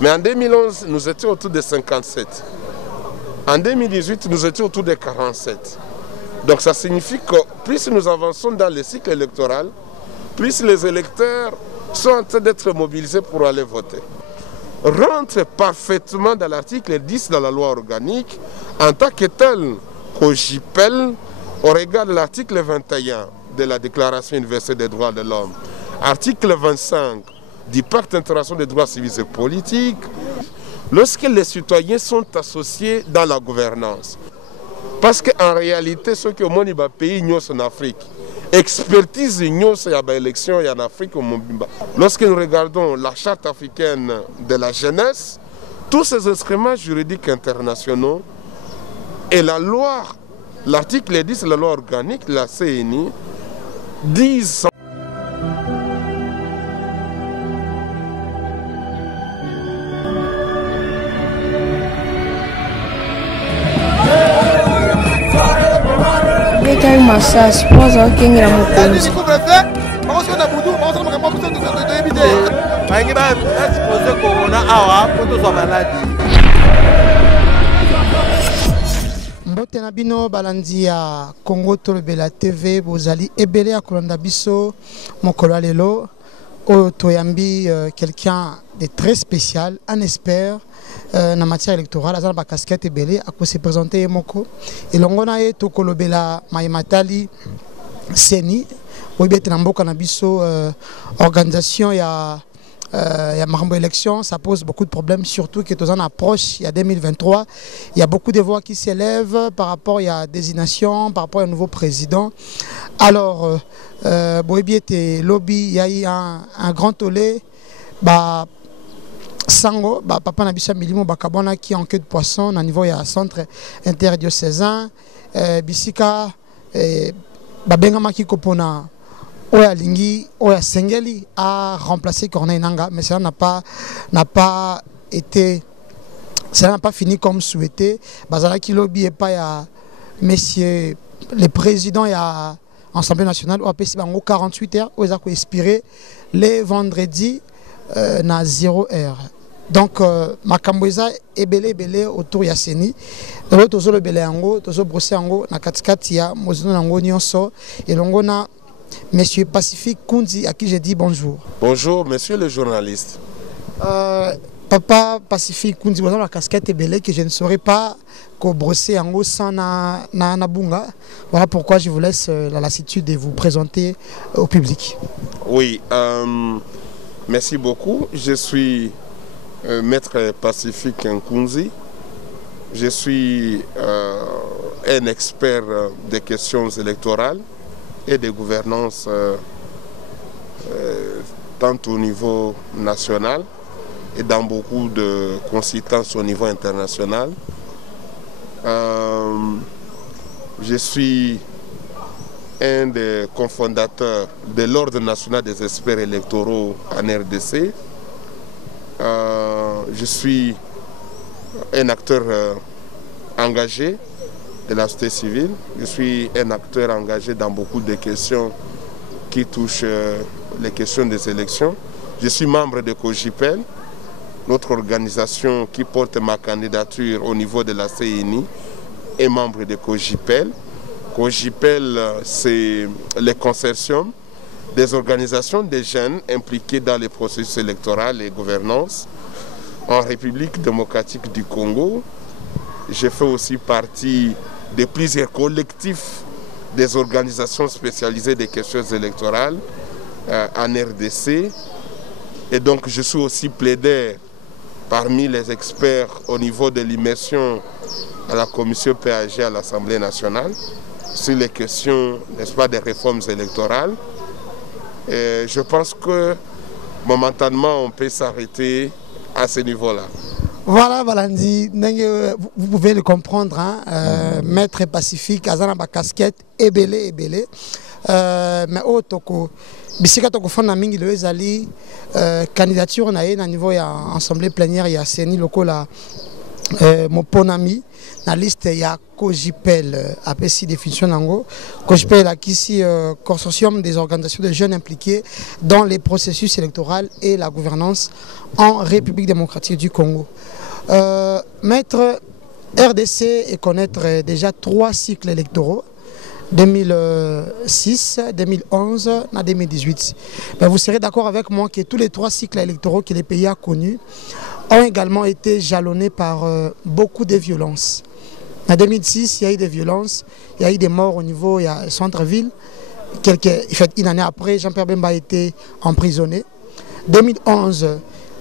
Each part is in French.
Mais en 2011, nous étions autour de 57. En 2018, nous étions autour de 47. Donc ça signifie que plus nous avançons dans le cycle électoral, plus les électeurs sont en train d'être mobilisés pour aller voter. Rentre parfaitement dans l'article 10 de la loi organique en tant que tel COJIPEL au regard de l'article 21 de la Déclaration universelle des droits de l'homme, article 25 du Pacte international des droits civils et politiques, lorsque les citoyens sont associés dans la gouvernance. Parce qu'en réalité, ce que au pays en Afrique, expertise l'élection en Afrique. Lorsque nous regardons la charte africaine de la jeunesse, tous ces instruments juridiques internationaux et la loi, l'article 10 de la loi organique de la CNI, disent massage pour okengela mokonzi mbote na bino balandi ya Congo Tolobela TV bozali ebele ya kolanda biso mokolo lelo oyo toyambi quelqu'un de très spécial, un expert na matière électorale, azana ba casquette ebele ako se présenter moko elongona ye to kolobela mayimatali seni oyebete na mboka na biso organisation ya Marambo élection, ça pose beaucoup de problèmes, surtout que tous en approche, il y a 2023, il y a beaucoup de voix qui s'élèvent par rapport à la désignation, par rapport à un nouveau président. Alors, Boebiete lobby, il y a eu un grand tollé, Sango, papa Nabissa Milimo Bakabona qui est en queue de poisson au niveau du centre interdiocésain, Bisika, Babengama qui kopona. Oya Lingi, Oya Sengeli a remplacé Corneille Nanga, mais ça n'a pas été, ça n'a pas fini comme souhaité. Bazala qui lobby et pas ya messieurs le président ya Assemblée nationale ou APC bango 48 heures où ils ont expiré les vendredis na 0 heure. Donc makamboza ebele autour ya Seni. Dans tozo le belé ango, tozo brosser ango na katikati ya mozino nango nyonso et longona Monsieur Pacifique Kundi, à qui j'ai dit bonjour. Bonjour, monsieur le journaliste. Papa Pacifique Kundi, vous avez la casquette belée que je ne saurais pas brosser en haut sans na bunga. Voilà pourquoi je vous laisse la lassitude de vous présenter au public. Oui, merci beaucoup. Je suis maître Pacifique Kundi. Je suis un expert des questions électorales et de gouvernance tant au niveau national et dans beaucoup de consistances au niveau international. Je suis un des cofondateurs de l'Ordre national des experts électoraux en RDC. Je suis un acteur engagé de la société civile. Je suis un acteur engagé dans beaucoup de questions qui touchent les questions des élections. Je suis membre de COJIPEL, notre organisation qui porte ma candidature au niveau de la CNI, est membre de COJIPEL. COJIPEL, c'est le consortium des organisations des jeunes impliqués dans les processus électoraux et gouvernance en République démocratique du Congo. Je fais aussi partie de plusieurs collectifs des organisations spécialisées des questions électorales en RDC. Et donc je suis aussi plaider parmi les experts au niveau de l'immersion à la commission PAG à l'Assemblée nationale sur les questions, n'est-ce pas, des réformes électorales. Et je pense que momentanément on peut s'arrêter à ce niveau-là. Voilà, Valandi, vous pouvez le comprendre, hein? Maître Pacifique, Azana ba casquette, ebele. Mais au toko, bisika toko fond na mingi le ezali candidature na ye na niveau ya assemblée plénière ya CENI lokola mon ponami la liste il y a Cogipel APC définition nango Cogipel ici consortium des organisations de jeunes impliquées dans les processus électoraux et la gouvernance en République démocratique du Congo. Maître RDC et connaître déjà 3 cycles électoraux 2006, 2011 et 2018. Ben vous serez d'accord avec moi que tous les 3 cycles électoraux que les pays ont connus ont également été jalonnés par beaucoup de violences. En 2006, il y a eu des violences, il y a eu des morts au niveau du centre-ville. Une année après, Jean-Pierre Bemba a été emprisonné. 2011,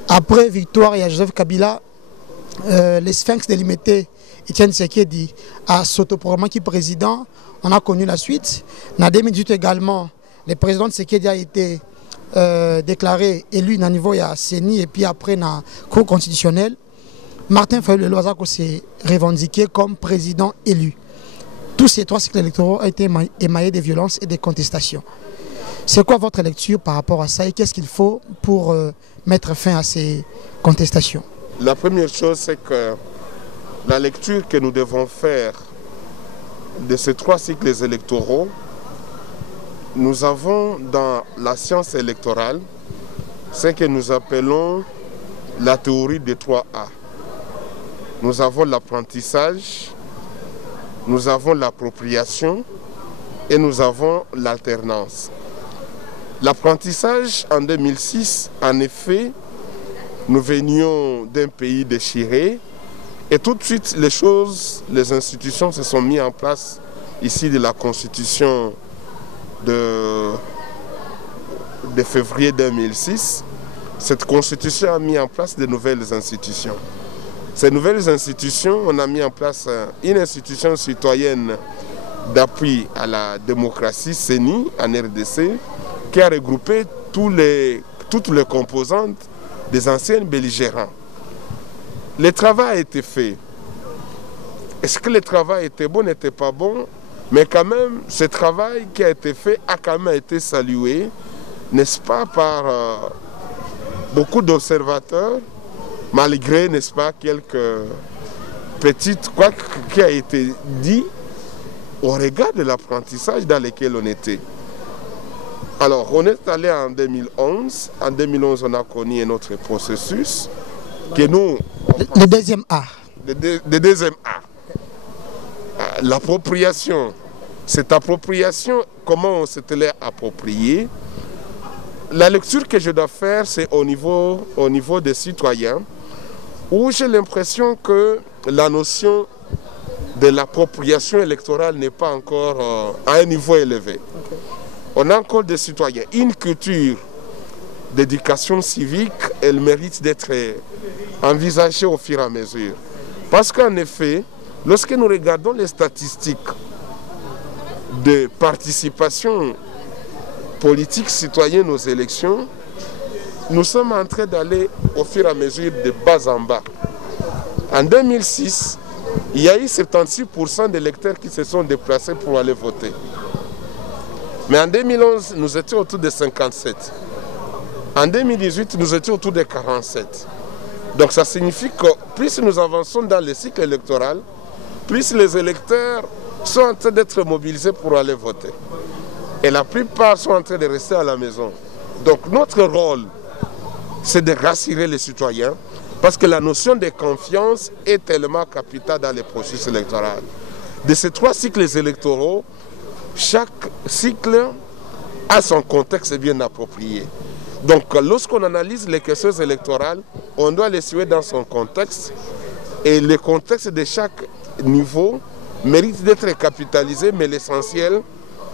après victoire, il y a Joseph Kabila, les Sphinx délimités, Etienne Tshisekedi a s'autoproclamé qui président. On a connu la suite. En 2018 également, le président Tshisekedi a été déclaré élu à niveau à CENI et puis après dans la Cour constitutionnelle. Martin Fayulu-Loazako s'est revendiqué comme président élu. Tous ces 3 cycles électoraux ont été émaillés de violences et de contestations. C'est quoi votre lecture par rapport à ça et qu'est-ce qu'il faut pour mettre fin à ces contestations? La première chose, c'est que la lecture que nous devons faire de ces 3 cycles électoraux, nous avons dans la science électorale ce que nous appelons la théorie des 3A. Nous avons l'apprentissage, nous avons l'appropriation et nous avons l'alternance. L'apprentissage en 2006, en effet, nous venions d'un pays déchiré et tout de suite les institutions se sont mises en place ici de la constitution de février 2006. Cette constitution a mis en place de nouvelles institutions. Ces nouvelles institutions, on a mis en place une institution citoyenne d'appui à la démocratie, CENI, en RDC, qui a regroupé toutes les composantes des anciens belligérants. Le travail a été fait. Est-ce que le travail était bon, n'était pas bon? Mais quand même, ce travail qui a été fait a quand même été salué, n'est-ce pas, par beaucoup d'observateurs, malgré, n'est-ce pas, quelques petites quoi qui a été dit au regard de l'apprentissage dans lequel on était. Alors, on est allé en 2011. En 2011, on a connu un autre processus que nous... Le deuxième A. Le deuxième A. L'appropriation. Cette appropriation, comment on s'était approprié? La lecture que je dois faire, c'est au niveau des citoyens, où j'ai l'impression que la notion de l'appropriation électorale n'est pas encore à un niveau élevé. Okay. On a encore des citoyens. Une culture d'éducation civique, elle mérite d'être envisagée au fur et à mesure. Parce qu'en effet, lorsque nous regardons les statistiques de participation politique citoyenne aux élections, nous sommes en train d'aller au fur et à mesure de bas en bas. En 2006, il y a eu 76% d'électeurs qui se sont déplacés pour aller voter. Mais en 2011, nous étions autour de 57. En 2018, nous étions autour de 47. Donc ça signifie que plus nous avançons dans le cycle électoral, plus les électeurs sont en train d'être mobilisés pour aller voter. Et la plupart sont en train de rester à la maison. Donc notre rôle, c'est de rassurer les citoyens, parce que la notion de confiance est tellement capitale dans les processus électoraux. De ces 3 cycles électoraux, chaque cycle a son contexte bien approprié. Donc lorsqu'on analyse les questions électorales, on doit les suivre dans son contexte. Et le contexte de chaque niveau mérite d'être capitalisé, mais l'essentiel,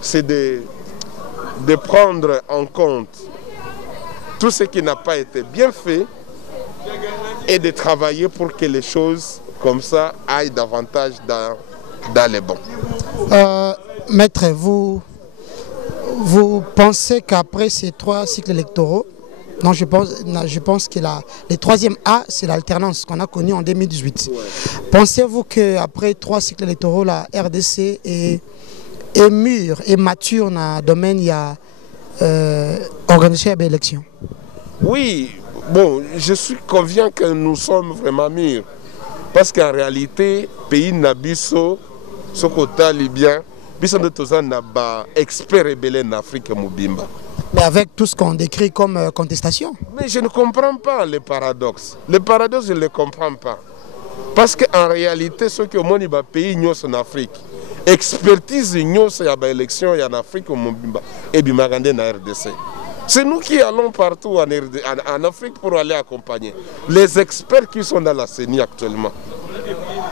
c'est de prendre en compte tout ce qui n'a pas été bien fait et de travailler pour que les choses comme ça aillent davantage dans les bons. Maître, vous pensez qu'après ces 3 cycles électoraux, non, je pense que le 3e A, c'est l'alternance qu'on a connue en 2018. Ouais. Pensez-vous qu'après 3 cycles électoraux, la RDC est mûre et mature dans le domaine il y a organisé l'élection? Oui, bon, je suis convaincu que nous sommes vraiment mûrs. Parce qu'en réalité, pays Nabiso, ce côté libyen, biso de tozan naba expert rebelle en Afrique Mobimba. Mais avec tout ce qu'on décrit comme contestation. Mais je ne comprends pas le paradoxe. Le paradoxe, je ne le comprends pas. Parce qu'en réalité, ce que mon pays en Afrique, expertise en élection en Afrique et bimagande na RDC. C'est nous qui allons partout en Afrique pour aller accompagner les experts qui sont dans la CENI actuellement.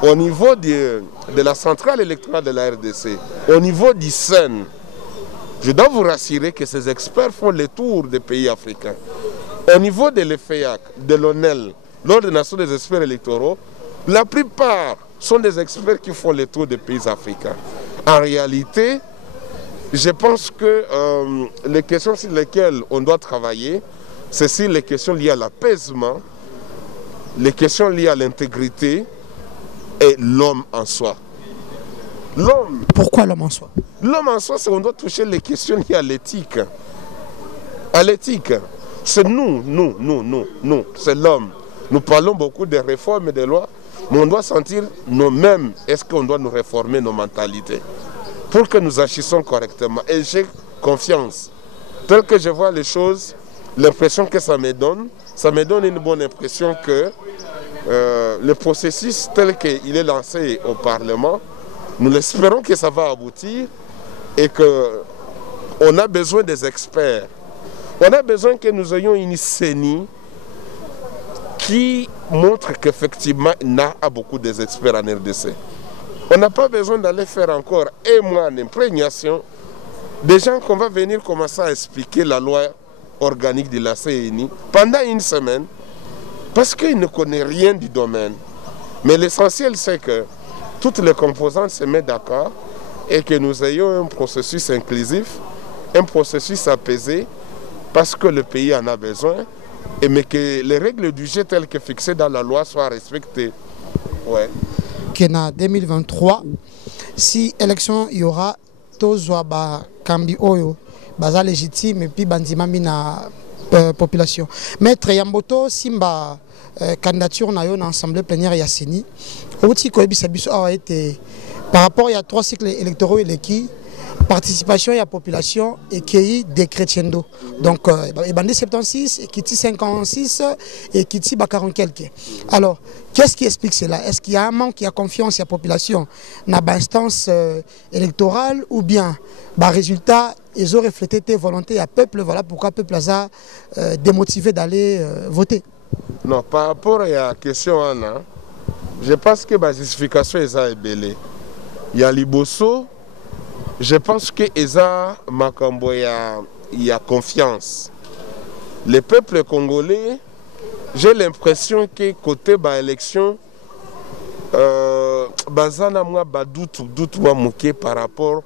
Au niveau de la centrale électorale de la RDC, au niveau du SEN, je dois vous rassurer que ces experts font le tour des pays africains. Au niveau de l'EFEAC, de l'ONEL, l'Ordination des experts électoraux, la plupart sont des experts qui font le tour des pays africains. En réalité, je pense que les questions sur lesquelles on doit travailler, c'est sur les questions liées à l'apaisement, les questions liées à l'intégrité et l'homme en soi. L'homme. Pourquoi l'homme en soi? L'homme en soi, c'est qu'on doit toucher les questions liées à l'éthique. À l'éthique. C'est nous, c'est l'homme. Nous parlons beaucoup de réformes et de lois, mais on doit sentir nous-mêmes, est-ce qu'on doit nous réformer nos mentalités pour que nous agissions correctement. Et j'ai confiance. Tel que je vois les choses, l'impression que ça me donne une bonne impression que le processus tel qu'il est lancé au Parlement, nous espérons que ça va aboutir et qu'on a besoin des experts. On a besoin que nous ayons une CENI qui montre qu'effectivement, il y a beaucoup d'experts en RDC. On n'a pas besoin d'aller faire encore un mois d'imprégnation des gens qu'on va venir commencer à expliquer la loi organique de la CENI pendant une semaine parce qu'ils ne connaissent rien du domaine. Mais l'essentiel, c'est que toutes les composantes se mettent d'accord et que nous ayons un processus inclusif, un processus apaisé parce que le pays en a besoin, mais que les règles du jeu telles que fixées dans la loi soient respectées. Ouais. En 2023, si élection il y aura, tozwa ba kambi oyo baza légitime et puis bandima mina population. Maître Yamboto simba candidature na yo na assemblée plénière ya CENI. Outi ko ebisa biso a été par rapport à 3 cycles électoraux et qui participation de la population et qui décrétiendo. Donc, il y a 76, et qui 56 et qui 40 quelques. Alors, qu'est-ce qui explique cela? Est-ce qu'il y a un manque de confiance de la population dans l'instance électorale ou bien, résultat, ils ont reflété tes volontés à peuple, voilà pourquoi le peuple a démotivé d'aller voter? Non, par rapport à la question, Anna, je pense que la justification est belle. Il y a Liboso. Je pense que Eza Makambo y a confiance. Le peuple congolais, j'ai l'impression que côté de l'élection, bazana moi doute moi mouké par rapport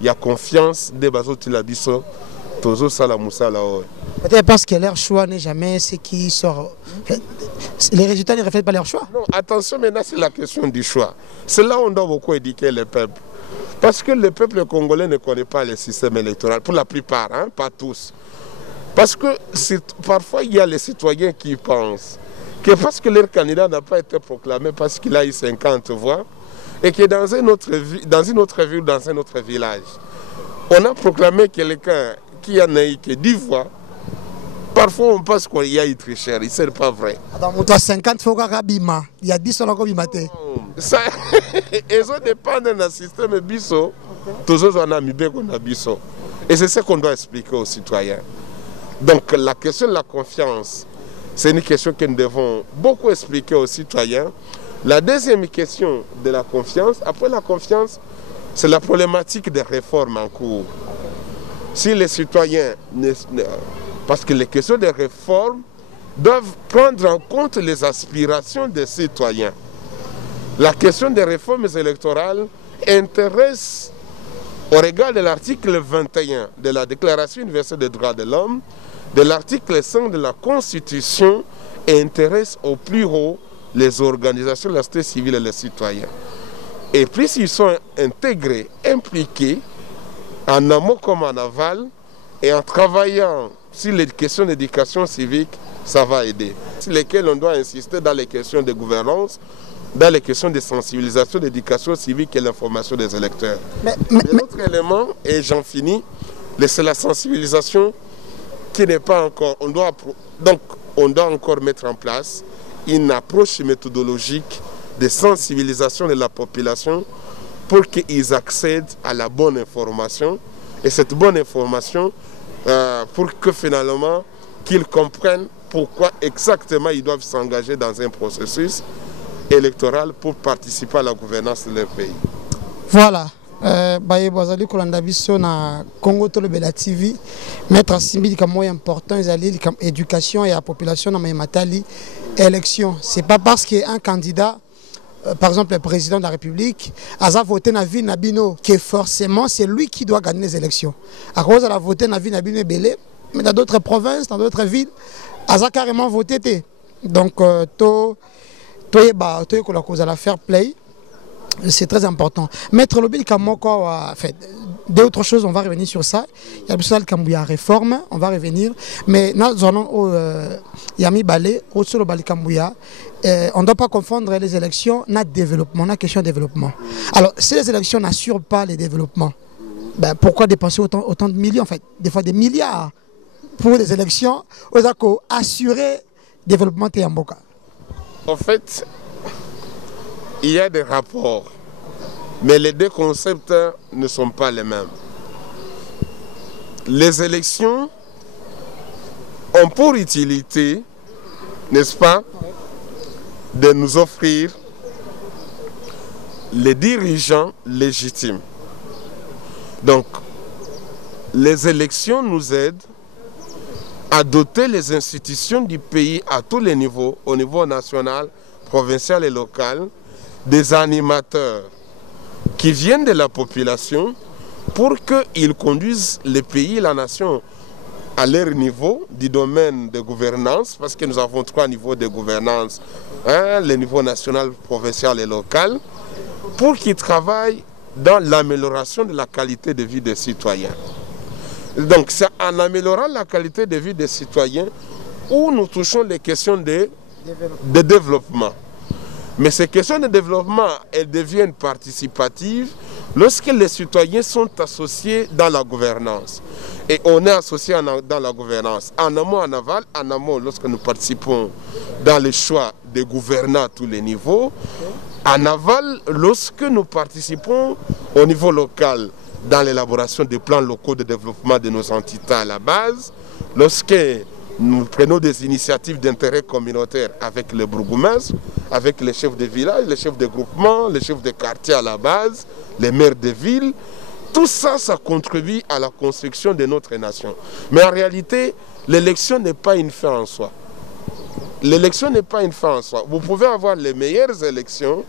il y a confiance de bazo tilabiso tozo sala musala. Peut-être parce que leur choix n'est jamais ce qui sort. Les résultats ne reflètent pas leur choix. Non, attention maintenant c'est la question du choix. C'est là où on doit beaucoup éduquer le peuple. Parce que le peuple congolais ne connaît pas le système électoral, pour la plupart, hein, pas tous. Parce que parfois, il y a les citoyens qui pensent que parce que leur candidat n'a pas été proclamé parce qu'il a eu 50 voix, et que dans une autre ville, dans un autre village, on a proclamé quelqu'un qui en a eu que 10 voix, parfois on pense qu'il y a eu très cher, ce n'est pas vrai. Dans 50 fois, il y a 10 fois bimate. Ça, ils ont dépendent d'un système biso, toujours on a mis biso. Et c'est ce qu'on doit expliquer aux citoyens. Donc la question de la confiance, c'est une question que nous devons beaucoup expliquer aux citoyens. La deuxième question de la confiance, après la confiance, c'est la problématique des réformes en cours. Si les citoyens, parce que les questions de réformes doivent prendre en compte les aspirations des citoyens. La question des réformes électorales intéresse, au regard de l'article 21 de la Déclaration universelle des droits de l'homme, de l'article 5 de la Constitution, et intéresse au plus haut les organisations de la société civile et les citoyens. Et plus ils sont intégrés, impliqués, en amont comme en aval, et en travaillant sur les questions d'éducation civique, ça va aider. Sur lesquels on doit insister dans les questions de gouvernance, dans les questions de sensibilisation, d'éducation civique et l'information des électeurs. L'autre élément, et j'en finis, c'est la sensibilisation qui n'est pas encore... on doit encore mettre en place une approche méthodologique de sensibilisation de la population pour qu'ils accèdent à la bonne information. Et cette bonne information, pour que finalement, qu'ils comprennent pourquoi exactement ils doivent s'engager dans un processus électoral pour participer à la gouvernance de leur pays. Voilà. Baye Bozali Kolanda biso na Congo Tolobela TV mettre simbi comme moyen important ils comme éducation et la population na matali élection. C'est pas parce qu'un candidat par exemple le président de la République a voté na ville Nabino que forcément c'est lui qui doit gagner les élections. À cause de la voté na ville Nabino belé, mais dans d'autres provinces, dans d'autres villes, a carrément voté. Donc to la cause à la fair play. C'est très important. Maître Lobel Kamoko a fait d'autres choses, on va revenir sur ça. Il y a besoin de réforme, on va revenir. Mais nous allons Yami Balé, au solo Bali Kambouya. On ne doit pas confondre les élections et le développement, la question de développement. Alors, si les élections n'assurent pas le développement, ben, pourquoi dépenser autant de millions, en fait, des fois des milliards pour des élections, pour assurer le développement de Yamboka? En fait, il y a des rapports, mais les deux concepts ne sont pas les mêmes. Les élections ont pour utilité, n'est-ce pas, de nous offrir les dirigeants légitimes. Donc, les élections nous aident à doter les institutions du pays à tous les niveaux, au niveau national, provincial et local, des animateurs qui viennent de la population pour qu'ils conduisent le pays, la nation à leur niveau du domaine de gouvernance, parce que nous avons 3 niveaux de gouvernance, le niveau national, provincial et local, pour qu'ils travaillent dans l'amélioration de la qualité de vie des citoyens. Donc c'est en améliorant la qualité de vie des citoyens où nous touchons les questions de développement. Mais ces questions de développement, elles deviennent participatives lorsque les citoyens sont associés dans la gouvernance. Et on est associé dans la gouvernance, en amont, en aval, en amont lorsque nous participons dans les choix des gouvernants à tous les niveaux, en aval lorsque nous participons au niveau local dans l'élaboration des plans locaux de développement de nos entités à la base, lorsque nous prenons des initiatives d'intérêt communautaire avec les bourgmestres, avec les chefs de village, les chefs de groupement, les chefs de quartier à la base, les maires de ville. Tout ça, ça contribue à la construction de notre nation. Mais en réalité, l'élection n'est pas une fin en soi. L'élection n'est pas une fin en soi. Vous pouvez avoir les meilleures élections,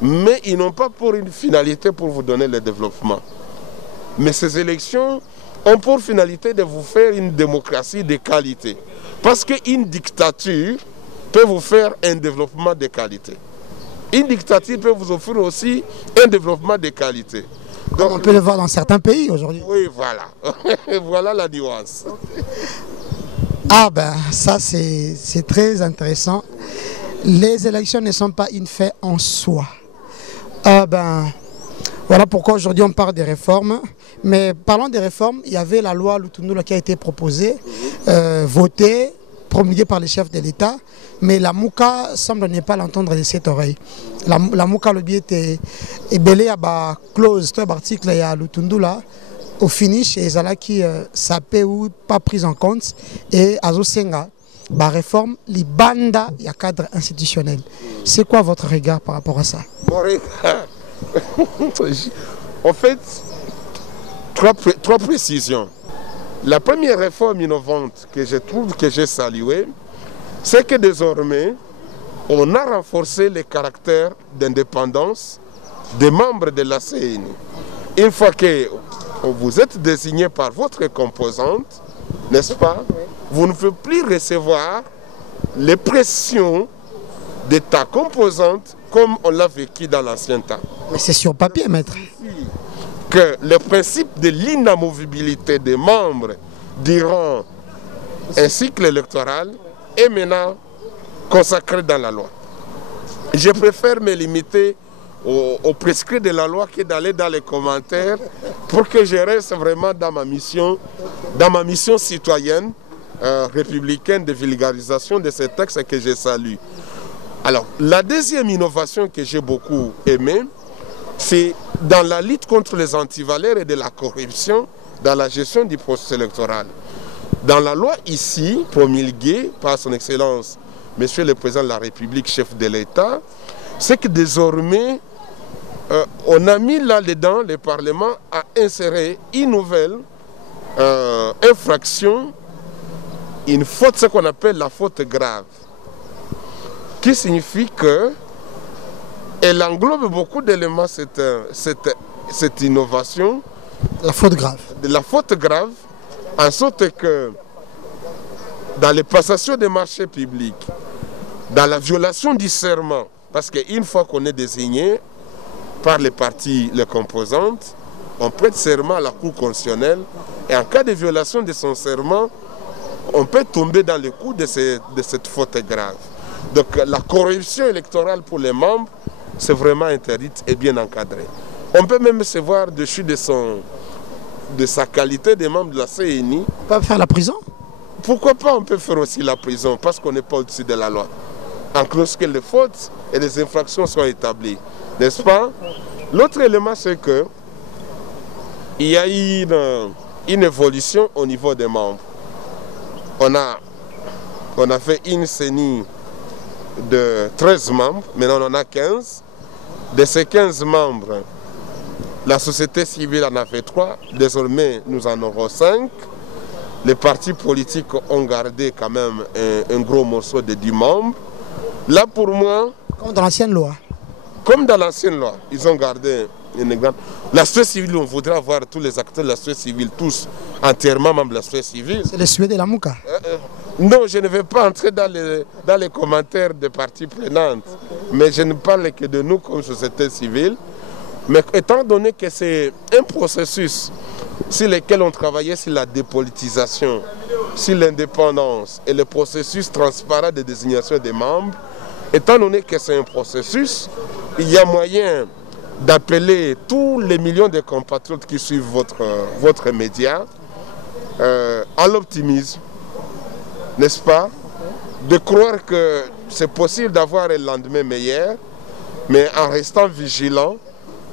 mais ils n'ont pas pour une finalité pour vous donner le développement. Mais ces élections ont pour finalité de vous faire une démocratie de qualité. Parce qu'une dictature peut vous faire un développement de qualité. Une dictature peut vous offrir aussi un développement de qualité. Donc, on peut le voir dans certains pays aujourd'hui. Oui, voilà. Voilà la nuance. Ah ben, ça c'est très intéressant. Les élections ne sont pas une fin en soi. Ah ben, voilà pourquoi aujourd'hui on parle des réformes. Mais parlant des réformes, il y avait la loi Lutundu qui a été proposée, votée, promulguée par les chefs de l'État. Mais la Mouka semble ne pas l'entendre de cette oreille. La Mouka, le biais était belé à la clause, l'article, il y a Lutundu là. Au finish, et Zalaki, ça peut ou pas prise en compte. Et Azosenga, la réforme, les bandes, il y a cadre institutionnel. C'est quoi votre regard par rapport à ça? Mon regard. En fait, trois précisions. La première réforme innovante que je trouve que j'ai saluée, c'est que désormais, on a renforcé le caractère d'indépendance des membres de la CENI. Une fois que vous êtes désigné par votre composante, n'est-ce pas, vous ne pouvez plus recevoir les pressions de ta composante comme on l'a vécu dans l'ancien temps. Mais c'est sur papier, maître. Que le principe de l'inamovibilité des membres durant un cycle électoral est maintenant consacré dans la loi. Je préfère me limiter au prescrit de la loi que d'aller dans les commentaires pour que je reste vraiment dans ma mission citoyenne, républicaine de vulgarisation de ces textes que je salue. Alors, la deuxième innovation que j'ai beaucoup aimée, c'est dans la lutte contre les antivaleurs et de la corruption dans la gestion du processus électoral. Dans la loi ici, promulguée par son Excellence, Monsieur le Président de la République, chef de l'État, c'est que désormais, on a mis là-dedans, le Parlement a inséré une nouvelle infraction, une faute, ce qu'on appelle la faute grave, qui signifie qu'elle englobe beaucoup d'éléments, cette innovation. La faute grave. De la faute grave, en sorte que dans les passations des marchés publics, dans la violation du serment, parce qu'une fois qu'on est désigné par les parties, les composantes, on prête serment à la Cour constitutionnelle et en cas de violation de son serment, on peut tomber dans le coup de cette faute grave. Donc la corruption électorale pour les membres, c'est vraiment interdite et bien encadrée. On peut même se voir dessus de sa qualité de membre de la CNI. On peut faire la prison? Pourquoi pas, on peut faire aussi la prison, parce qu'on n'est pas au-dessus de la loi. Lorsque les fautes et les infractions sont établies, n'est-ce pas? L'autre élément, c'est que il y a une évolution au niveau des membres. On a fait une CENI de 13 membres, maintenant on en a 15. De ces 15 membres, la société civile en a fait 3, désormais nous en aurons 5. Les partis politiques ont gardé quand même un gros morceau de 10 membres. Là pour moi... Comme dans l'ancienne loi. Comme dans l'ancienne loi, ils ont gardé une grande... La société civile, on voudrait avoir tous les acteurs de la société civile, tous entièrement membres de la société civile. C'est le Suède de la Mouka. Non, je ne vais pas entrer dans les commentaires des parties prenantes, mais je ne parle que de nous comme société civile. Mais étant donné que c'est un processus sur lequel on travaillait sur la dépolitisation, sur l'indépendance et le processus transparent de désignation des membres, étant donné que c'est un processus, il y a moyen d'appeler tous les millions de compatriotes qui suivent votre média à l'optimisme, n'est-ce pas? De croire que c'est possible d'avoir un lendemain meilleur, mais en restant vigilants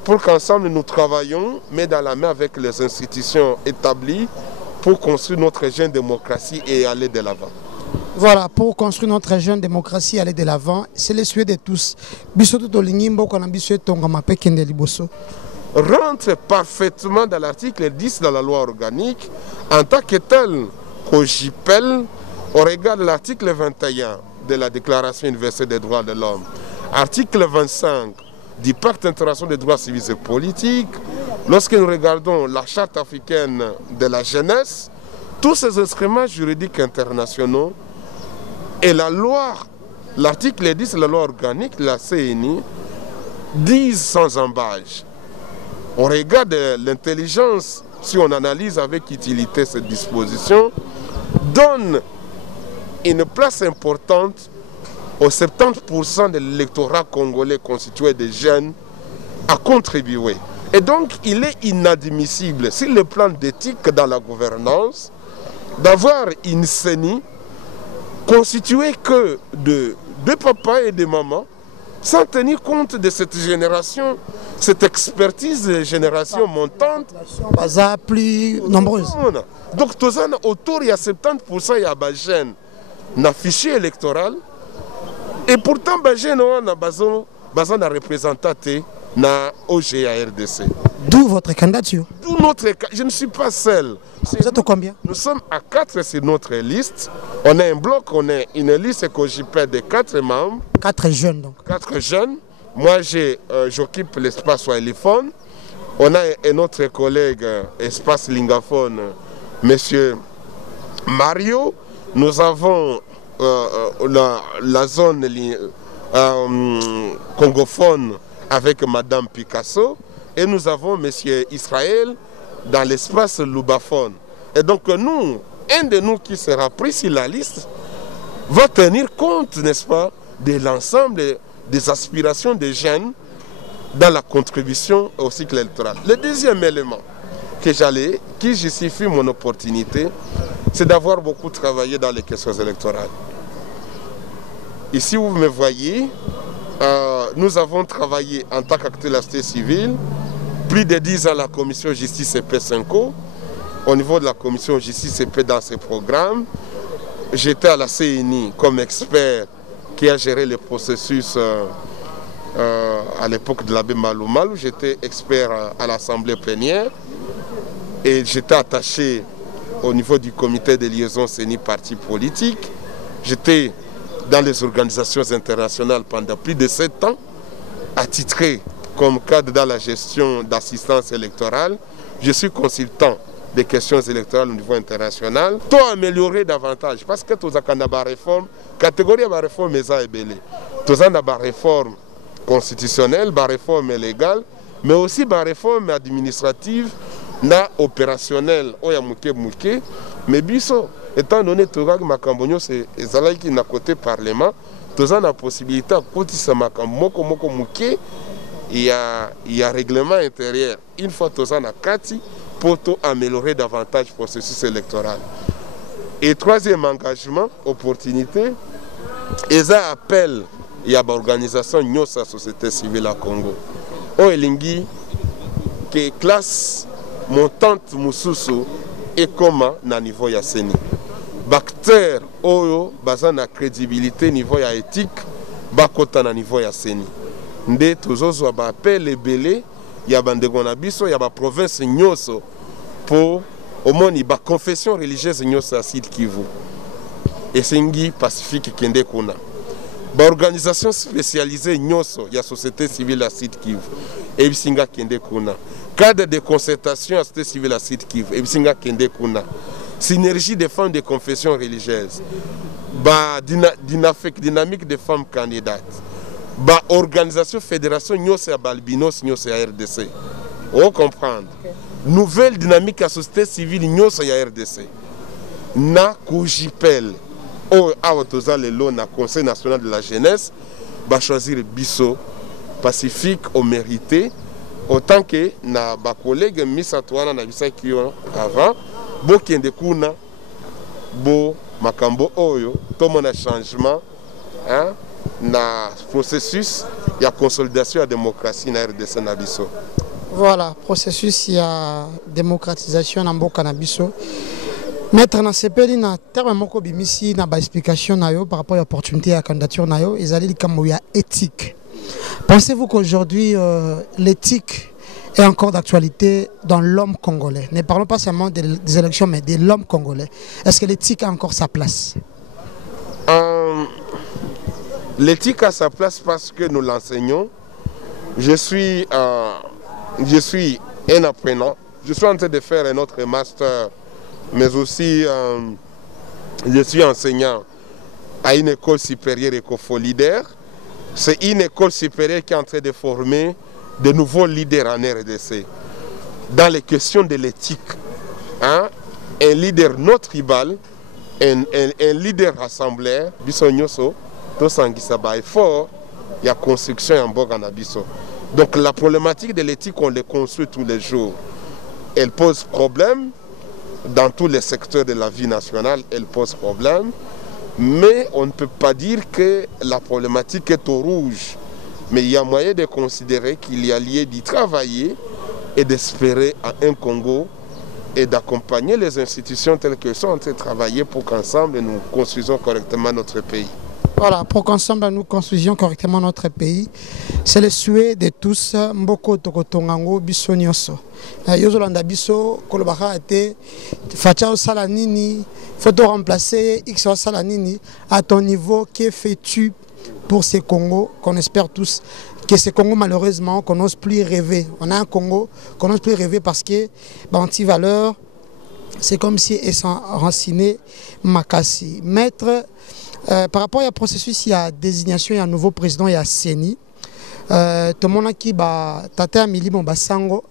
pour qu'ensemble nous travaillions, mais dans la main avec les institutions établies pour construire notre jeune démocratie et aller de l'avant. Voilà, pour construire notre jeune démocratie et aller de l'avant, c'est le souhait de tous. Rentre parfaitement dans l'article 10 de la loi organique en tant que tel qu'au JPEL, au regard de l'article 21 de la Déclaration universelle des droits de l'homme, article 25 du Pacte international des droits civils et politiques, lorsque nous regardons la Charte africaine de la jeunesse, tous ces instruments juridiques internationaux et la loi, l'article 10 de la loi organique de la CNI, disent sans embâche. On regarde l'intelligence, si on analyse avec utilité cette disposition, donne une place importante aux 70% de l'électorat congolais constitué de jeunes à contribuer. Et donc, il est inadmissible, sur le plan d'éthique dans la gouvernance, d'avoir une CENI constituée que de papas et de mamans, sans tenir compte de cette génération, cette expertise de génération montante. Plus nombreuse. Donc, autour, il y a 70% il y a des jeunes dans le fichier électoral. Et pourtant, les jeunes ont besoin de représenter dans OGA RDC. D'où votre candidature? D'où notre... Je ne suis pas seul. Vous êtes combien? Nous sommes à 4 sur notre liste. On a un bloc, on a une liste COJIPEL de 4 membres. 4 jeunes donc. 4 jeunes. Moi, j'occupe l'espace Swahiliphone. On a un autre collègue, espace lingaphone, monsieur Mario. Nous avons la zone congophone avec madame Picasso. Et nous avons monsieur Israël dans l'espace lubaphone. Et donc nous, un de nous qui sera pris sur la liste va tenir compte, n'est-ce pas, de l'ensemble des aspirations des jeunes dans la contribution au cycle électoral. Le deuxième élément qui justifie mon opportunité, c'est d'avoir beaucoup travaillé dans les questions électorales. Ici, vous me voyez, nous avons travaillé en tant qu'acteur de la société civile, plus de 10 ans à la commission justice et paix 5O. Au niveau de la commission justice et paix dans ces programmes, j'étais à la CNI comme expert qui a géré le processus à l'époque de l'abbé Malou Malou. J'étais expert à l'Assemblée plénière et j'étais attaché au niveau du comité de liaison CENI parti politique. J'étais dans les organisations internationales pendant plus de 7 ans, attitré comme cadre dans la gestion d'assistance électorale. Je suis consultant des questions électorales au niveau international. Tout améliorer davantage parce que tout ça quand on a réforme, catégorie de réforme est belé. Tout ça a réforme constitutionnelle, réforme légale, mais aussi réforme administrative, na opérationnelle. Oya mouké mouké, mais biso étant donné tout ça makambonyo c'est ezala qui na côté parlement, tout ça a possibilité à côté ça makamboko moko mouké. Il y a règlement intérieur. Une fois tout ça na kati pour améliorer davantage le processus électoral. Et troisième engagement, opportunité, ils appellent il y a une organisation de la société civile à Congo. On elingi que classe montante mususu et comment na niveau ya seni. Bacteur oyo baza na crédibilité niveau ya éthique bakota na niveau ya seni. Nde tozozwa ba appel ebele ya bandeko na biso ya ba province nyoso pour au moins ba confession religieuse nyoso à Sud Kivu. Esengi Pacifique kende kuna. Ba organisation spécialisée nyoso ya société civile à Sud Kivu. Ebisinga kende kuna. Cadre de concertation à société civile à Sud Kivu. Ebisinga kende kuna. Synergie des femmes de confession religieuse. Ba dynamique des femmes candidates. Ba organisation fédération nyoso ya balbinos nyoso ya RDC. On comprendre. Nouvelle dynamique à société civile nyoso ya RDC. Na kujipel o awatoza lelo na Conseil national de la jeunesse ba choisir biso Pacifique au mérité autant que na ba collègue misatwana na bisaki avant bo kende kuna bo makambo oyo to mona changement hein na processus ya consolidation de la démocratie na RDC na biso. Voilà, processus ya démocratisation na mboka na biso. Maître na sepeli na terme moko bimisi na ba explication na yo par rapport à l'opportunité à candidature na yo ezali likambo ya éthique. Pensez-vous qu'aujourd'hui l'éthique est encore d'actualité dans l'homme congolais? Ne parlons pas seulement des élections mais de l'homme congolais. Est-ce que l'éthique a encore sa place? L'éthique a sa place parce que nous l'enseignons. Je suis un apprenant. Je suis en train de faire un autre master, mais aussi je suis enseignant à une école supérieure écofolidaire. C'est une école supérieure qui est en train de former de nouveaux leaders en RDC. Dans les questions de l'éthique, hein, un leader non tribal, un leader rassembleur, Bissonyoso, Tosangisa effort, il y a construction en Boganabiso. Donc la problématique de l'éthique, on les construit tous les jours. Elle pose problème dans tous les secteurs de la vie nationale, elle pose problème. Mais on ne peut pas dire que la problématique est au rouge. Mais il y a moyen de considérer qu'il y a lieu d'y travailler et d'espérer à un Congo et d'accompagner les institutions telles qu'elles sont en train de travailler pour qu'ensemble nous construisons correctement notre pays. Voilà, pour qu'ensemble nous construisions correctement notre pays, c'est le souhait de tous. Mboko tokotongango biso nyonso. Yozolanda biso kolobaka ete facha osala nini, faut te remplacer X osala nini à ton niveau, que fais-tu pour ces Congo qu'on espère tous que ces Congo malheureusement qu'on n'ose plus rêver. On a un Congo qu'on n'ose plus rêver parce que anti-valeur, c'est comme si elles sont enracinées makasi. Maître, par rapport au processus, il y a désignation, il y a un nouveau président, il y a CENI. Tout le monde qui a Tata Amili Mombasango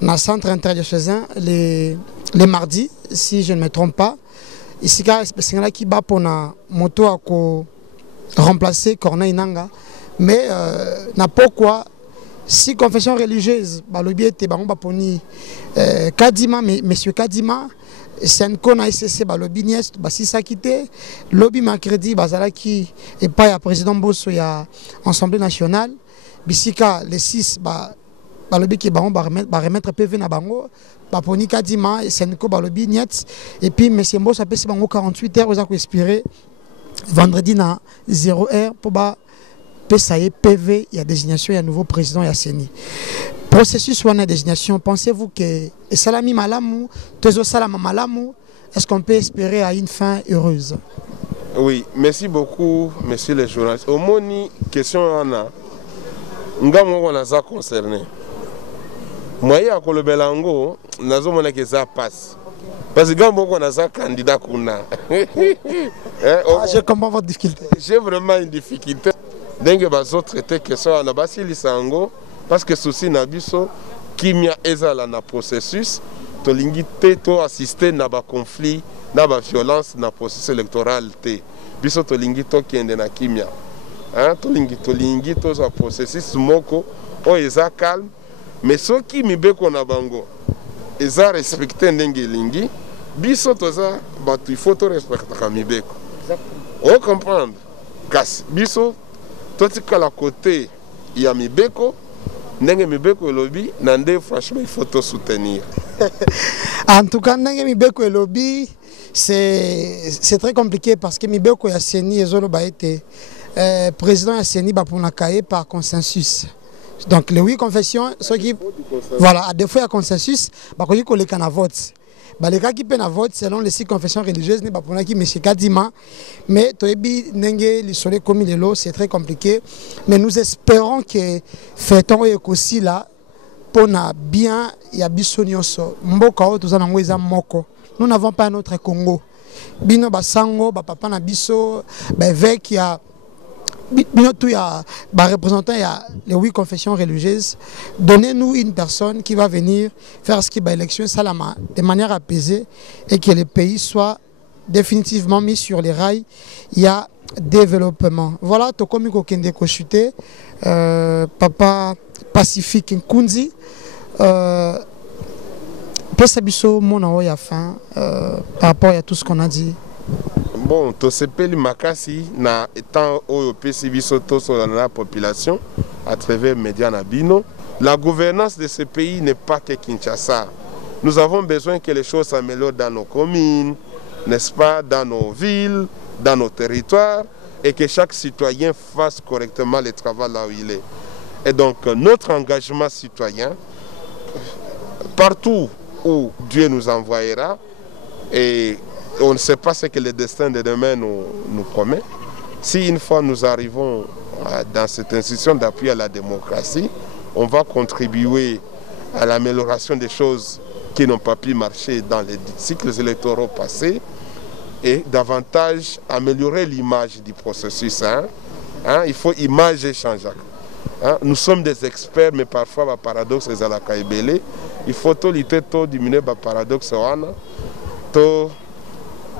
dans le centre interdiocésain les mardis, si je ne me trompe pas. ici c'est qui bat pour na moto à remplacer Corneille Nanga, mais n'a pourquoi si confession religieuse balobi était bango baponi Kadima monsieur Kadima Senko na SCC balobi niès basi sakité lobby mercredi bazalaki et pas ya président Bosso ya Assemblée nationale bisika les 6 balobi ki bango ba remettre PV na bango baponi Kadima Senko balobi niès et puis monsieur Bosso apesi bango 48 heures aux expirer vendredi na 0 heure pour PSAE PV, il y a désignation, il y a nouveau président, il y a CENI. Processus ou la désignation, pensez-vous que Salami Malamou, Tezo Salama Malamou, est-ce qu'on peut espérer à une fin heureuse? Oui, merci beaucoup, monsieur les journalistes. Au moni, question en a. Nga moko naza concerné. Moi ya ko le belango, nazo mona que ça passe. Parce que nga moko naza candidat kuna. Je comprends votre difficulté. J'ai vraiment une difficulté. Dengue bazo traité question na basi lisango parce que souci na biso kimia ezala na processus to lingité to assister na ba conflit na ba violence na processus électoral te biso to lingito kende na kimia to lingito za processus moko o eza calme mais soki mibeko na bango eza respecter ndenge lingi biso toza batu il faut to respecter mibeko on comprendre kasi biso totika la côté il y a mibeko ndenge mibeko lobby nande franchement il faut te soutenir. En tout cas ndenge mibeko lobby c'est très compliqué parce que mibeko ya CENI ezolo ba été président ya CENI ba pour nakaye par consensus. Donc les 8 confessions ceux qui voilà à défaut ya consensus ba ko koleka na vote. Les cas qui peuvent voter selon les 6 confessions religieuses, n'est pas pour qui M. Kadima, mais Toebi Nenge, le soleil comme il est là, c'est très compliqué. Mais nous espérons que Féton et aussi là, pour bien, il y a Bissonioso, Mboko, tous en Angoueza Moko. Nous n'avons pas un autre Congo. Bino Basango, Papa Nabiso, Vek, il y a. Il y a représentant les 8 confessions religieuses. Donnez-nous une personne qui va venir faire ce qui est élection Salama de manière apaisée et que le pays soit définitivement mis sur les rails. Il y a développement. Voilà, tout comme il chuté, Papa Pacifique Nkunzi. Pesabiso mon à fin par rapport à tout ce qu'on a dit. Bon, to sepeli makasi na étant au PCB soto sur la population à travers médias nabino. La gouvernance de ce pays n'est pas que Kinshasa. Nous avons besoin que les choses s'améliorent dans nos communes, n'est-ce pas, dans nos villes, dans nos territoires, et que chaque citoyen fasse correctement le travail là où il est. Et donc notre engagement citoyen, partout où Dieu nous envoyera, et on ne sait pas ce que le destin de demain nous promet. Si une fois nous arrivons dans cette institution d'appui à la démocratie, on va contribuer à l'amélioration des choses qui n'ont pas pu marcher dans les cycles électoraux passés et davantage améliorer l'image du processus. Il faut image et changer. Nous sommes des experts, mais parfois, le paradoxe est à la caïbélé. Il faut lutter, diminuer le paradoxe.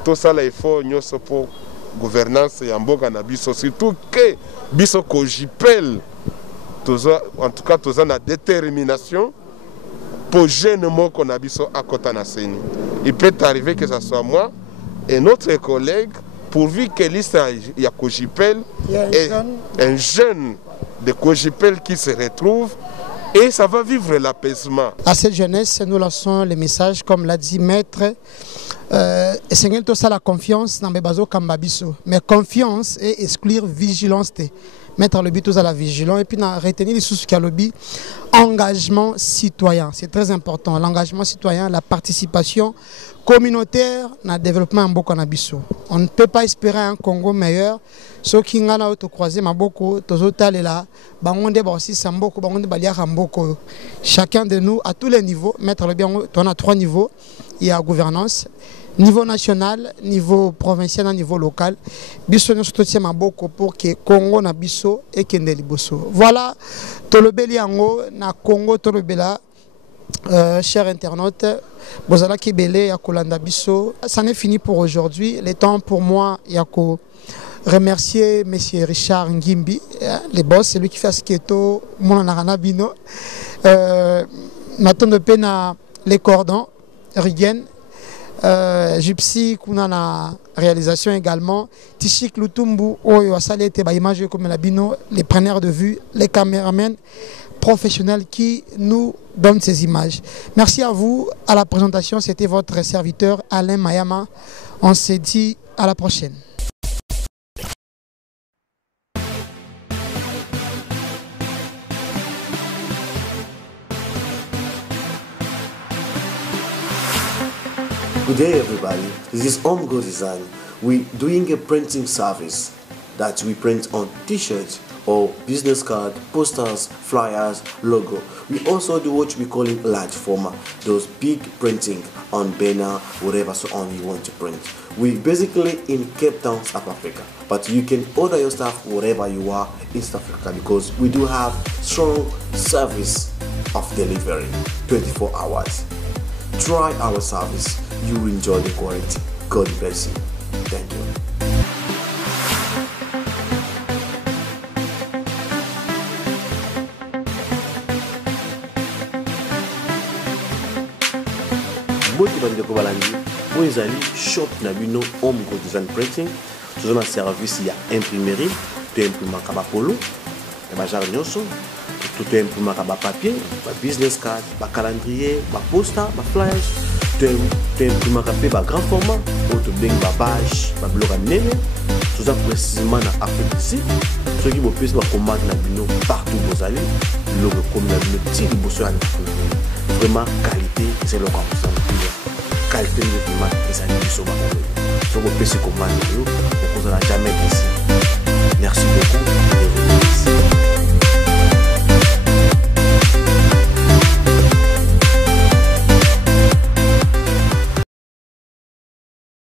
Tout ça, il faut une gouvernance et un bon cannabis. Surtout que biso kojipel, en tout cas, tout ça la détermination pour jeune mot qu'on a biso à côté na CENI. Il peut arriver que ce soit moi et notre collègue, pourvu que liste il y a kojipel et un jeune de kojipel qui se retrouve. Et ça va vivre l'apaisement. À cette jeunesse, nous lançons le message, comme l'a dit Maître. Seigneur, tout ça, la confiance dans Bebazo Kambabiso. Mais confiance et exclure vigilance. Mettre le but tous à la vigilance et puis retenir les sous qu'il lobby. Engagement citoyen, c'est très important. L'engagement citoyen, la participation communautaire dans le développement en Bokanabiso. On ne peut pas espérer un Congo meilleur. Ceux qui ont autocroisé Maboko, là, chacun de nous, à tous les niveaux, mettre le bien, on a 3 niveaux. Il y a gouvernance, niveau national, niveau provincial, niveau local. Biso nous soutient Maboko pour que Congo na biso et Kende liboso. Voilà, Tolobeli Ango na Congo Tolobela. chers internautes, Bozala Kibele, Yakolanda Bisso, ça n'est fini pour aujourd'hui. Le temps pour moi, Yako, remercier M. Richard Ngimbi, le boss, c'est lui qui fait ce keto, mon anarana bino. Maintenant, de peine à les cordons, Rigen, Gypsy, kuna na réalisation également, Tichik Lutumbu, Oyo Asale Teba Image comme la bino, les preneurs de vue, les caméramens professionnels qui nous donnent ces images. Merci à vous. À la présentation, c'était votre serviteur Alain Mayama. On se dit à la prochaine. Good day everybody, this is Omgo Design. We're doing a printing service that we print on t-shirts or business card, posters, flyers, logo. We also do what we call in large format, those big printing on banner, whatever so on you want to print. We basically in Cape Town, South Africa, but you can order your stuff wherever you are in South Africa because we do have strong service of delivery, 24 hours. Try our service. You will enjoy the quality. God bless you. Thank you. Boti bandeko balandi, po ezali shop na bino Omgo Design Printing. Tout un service, il y a imprimerie, tu imprimes ba polo, ba jar nyonso, tout imprimes ba papier, ba business card, ba calendrier, ba poster, ba flyers. Tu imprimes ba grand format, ou tu beng ba page, ba blog nene. Tout ça précisément dans Afrique ici. Ceux qui vous puissent commander na bino partout vous allez, le comme na bino petit bosso à vraiment qualité, c'est le comme ça. Qualité de vraiment les années qui sont pas pour vous. Ceux qui vous puissent commander, vous n'allez jamais ici. Merci beaucoup.